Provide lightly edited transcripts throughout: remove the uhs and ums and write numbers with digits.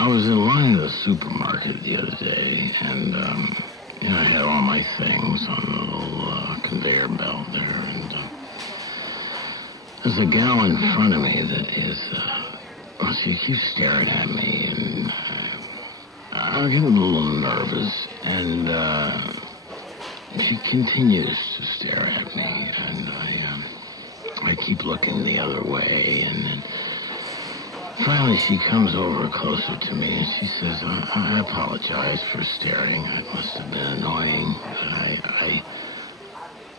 I was in line at the supermarket the other day, and I had all my things on the little conveyor belt there, and there's a gal in front of me that is, well, she keeps staring at me, and I'm getting a little nervous, and she continues to stare at me, and I keep looking the other way, and then finally she comes over closer to me, and she says, I apologize for staring. It must have been annoying, but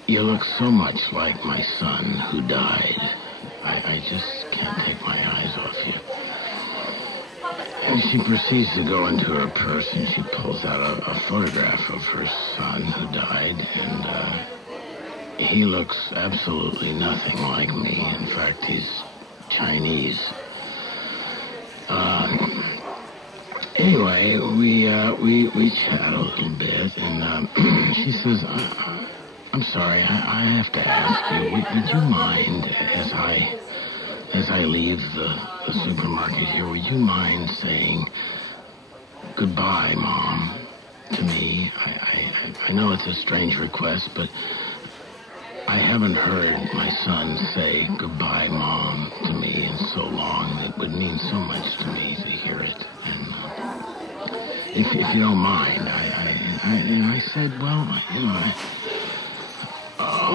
you look so much like my son who died. I just can't take my eyes off you. And she proceeds to go into her purse, and she pulls out a photograph of her son who died, and he looks absolutely nothing like me. In fact, he's Chinese. Anyway, we chat a little bit, and she says, I'm sorry, I have to ask you, would you mind, as I leave the supermarket here, would you mind saying goodbye, Mom, to me? I know it's a strange request, but I haven't heard my son say goodbye, Mom, to me in so long. It would mean so much to me to hear it. And if you don't mind, I said, well,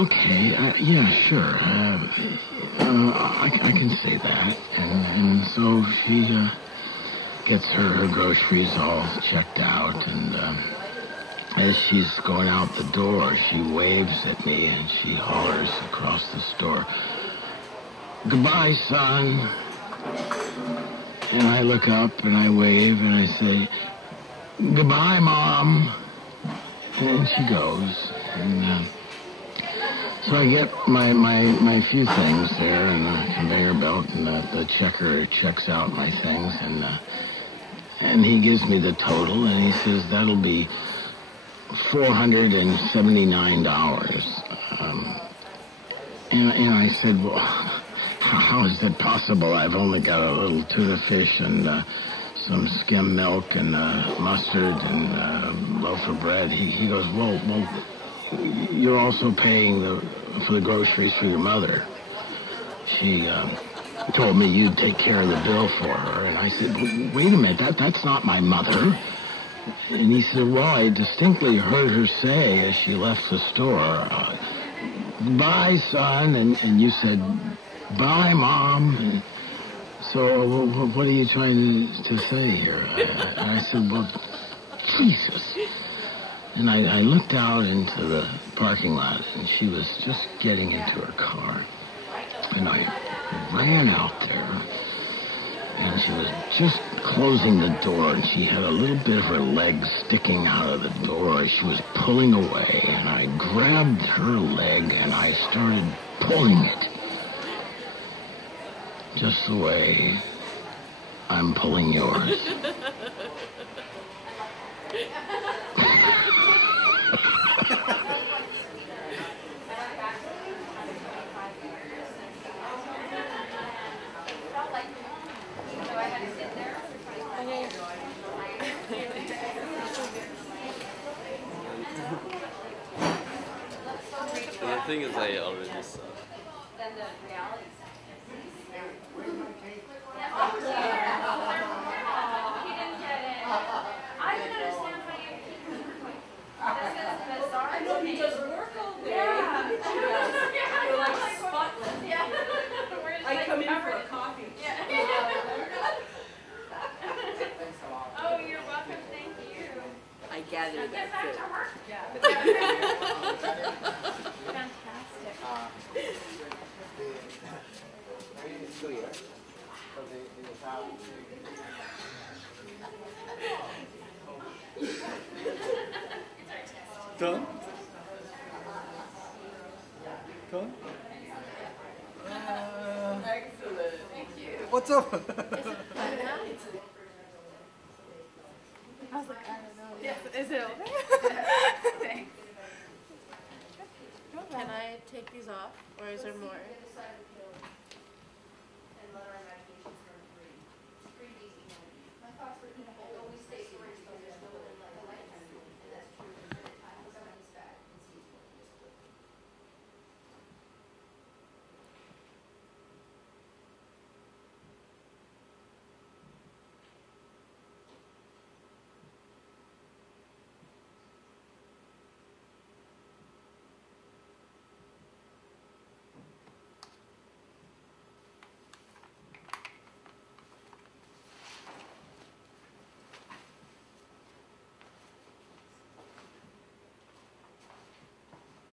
okay, yeah, sure. I can say that. And so she gets her groceries all checked out, and as she's going out the door, she waves at me, and she hollers across the store, "Goodbye, son." And I look up, and I wave, and I say, "Goodbye, Mom." And she goes. And so I get my few things there, and the conveyor belt, and the checker checks out my things, and he gives me the total, and he says, that'll be $479. And I said, well, how is that possible? I've only got a little tuna fish and some skim milk and mustard and a loaf of bread. He goes, well, you're also paying for the groceries for your mother. She told me you'd take care of the bill for her. And I said, wait a minute, that's not my mother. And he said, well, I distinctly heard her say as she left the store, "Bye, son," and you said, "Bye, Mom." And so what are you trying to say here? And I said, well, Jesus. And I looked out into the parking lot, and she was just getting into her car. And I ran out there, and she was just closing the door, and she had a little bit of her leg sticking out of the door as she was pulling away, and I grabbed her leg, and I started pulling it. Just the way I'm pulling yours. The thing is, I already saw. I know he does work all day. Yeah. We're like spotless. Yeah. I come in for a coffee. Yeah. Oh, you're welcome. Thank you. I gathered Get that back food. to work. Yeah. Fantastic. Tom? Tom? Excellent. Thank you. What's up? I was like, I don't know. Yes. Is it over? Thanks. Can I take these off, or is there more?